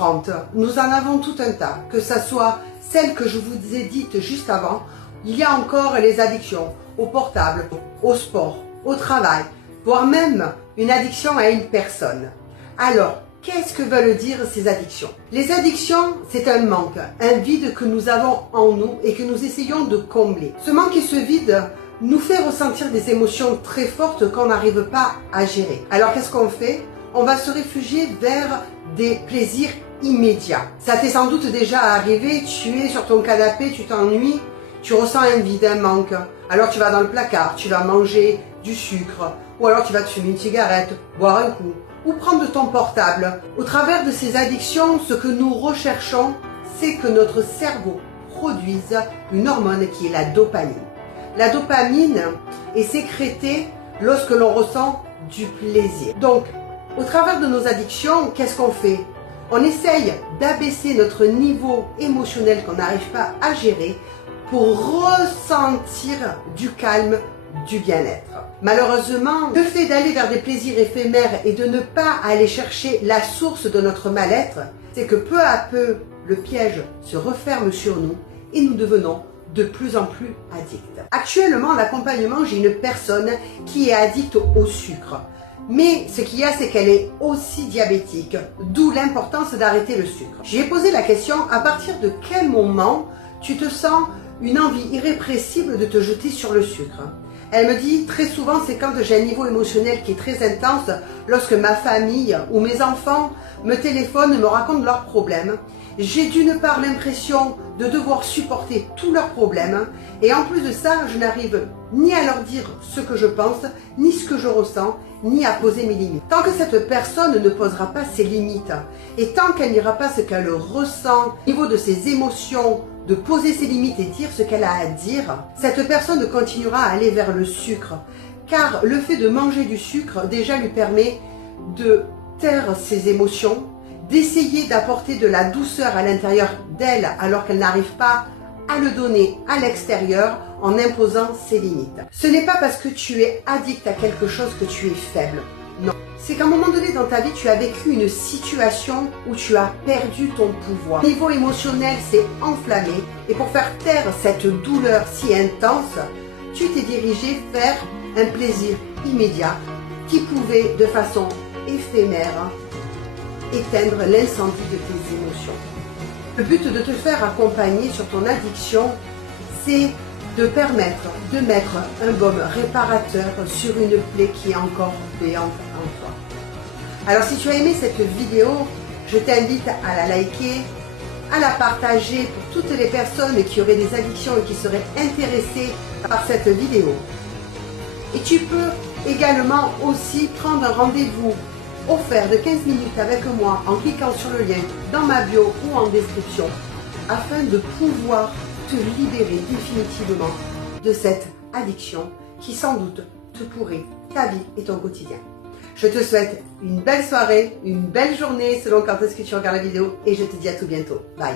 courantes, nous en avons tout un tas, que ce soit celles que je vous ai dites juste avant. Il y a encore les addictions au portable, au sport, au travail, voire même une addiction à une personne. Alors, qu'est-ce que veulent dire ces addictions? Les addictions, c'est un manque, un vide que nous avons en nous et que nous essayons de combler. Ce manque et ce vide nous fait ressentir des émotions très fortes qu'on n'arrive pas à gérer. Alors qu'est-ce qu'on fait? On va se réfugier vers des plaisirs immédiats. Ça t'est sans doute déjà arrivé, tu es sur ton canapé, tu t'ennuies, tu ressens un vide, un manque. Alors tu vas dans le placard, tu vas manger du sucre, ou alors tu vas te fumer une cigarette, boire un coup, ou prendre ton portable. Au travers de ces addictions, ce que nous recherchons, c'est que notre cerveau produise une hormone qui est la dopamine. La dopamine est sécrétée lorsque l'on ressent du plaisir. Donc, au travers de nos addictions, qu'est-ce qu'on fait? On essaye d'abaisser notre niveau émotionnel qu'on n'arrive pas à gérer pour ressentir du calme, du bien-être. Malheureusement, le fait d'aller vers des plaisirs éphémères et de ne pas aller chercher la source de notre mal-être, c'est que peu à peu, le piège se referme sur nous et nous devenons de plus en plus addicts. Actuellement, en accompagnement, j'ai une personne qui est addicte au sucre. Mais ce qu'il y a, c'est qu'elle est aussi diabétique, d'où l'importance d'arrêter le sucre. J'ai posé la question, à partir de quel moment tu te sens une envie irrépressible de te jeter sur le sucre? Elle me dit, très souvent, c'est quand j'ai un niveau émotionnel qui est très intense, lorsque ma famille ou mes enfants me téléphonent et me racontent leurs problèmes. J'ai d'une part l'impression de devoir supporter tous leurs problèmes et en plus de ça, je n'arrive ni à leur dire ce que je pense, ni ce que je ressens, ni à poser mes limites. Tant que cette personne ne posera pas ses limites et tant qu'elle n'ira pas ce qu'elle ressent au niveau de ses émotions, de poser ses limites et dire ce qu'elle a à dire, cette personne continuera à aller vers le sucre. Car le fait de manger du sucre déjà lui permet de taire ses émotions, d'essayer d'apporter de la douceur à l'intérieur d'elle alors qu'elle n'arrive pas à le donner à l'extérieur en imposant ses limites. Ce n'est pas parce que tu es addict à quelque chose que tu es faible. Non. C'est qu'à un moment donné dans ta vie, tu as vécu une situation où tu as perdu ton pouvoir. Au niveau émotionnel s'est enflammé et pour faire taire cette douleur si intense, tu t'es dirigé vers un plaisir immédiat qui pouvait de façon éphémère éteindre l'incendie de tes émotions. Le but de te faire accompagner sur ton addiction, c'est de permettre de mettre un baume réparateur sur une plaie qui est encore béante en toi. Alors si tu as aimé cette vidéo, je t'invite à la liker, à la partager pour toutes les personnes qui auraient des addictions et qui seraient intéressées par cette vidéo. Et tu peux également aussi prendre un rendez-vous offert de 15 minutes avec moi en cliquant sur le lien dans ma bio ou en description afin de pouvoir te libérer définitivement de cette addiction qui sans doute te pourrit ta vie et ton quotidien. Je te souhaite une belle soirée, une belle journée selon quand est-ce que tu regardes la vidéo et je te dis à tout bientôt. Bye.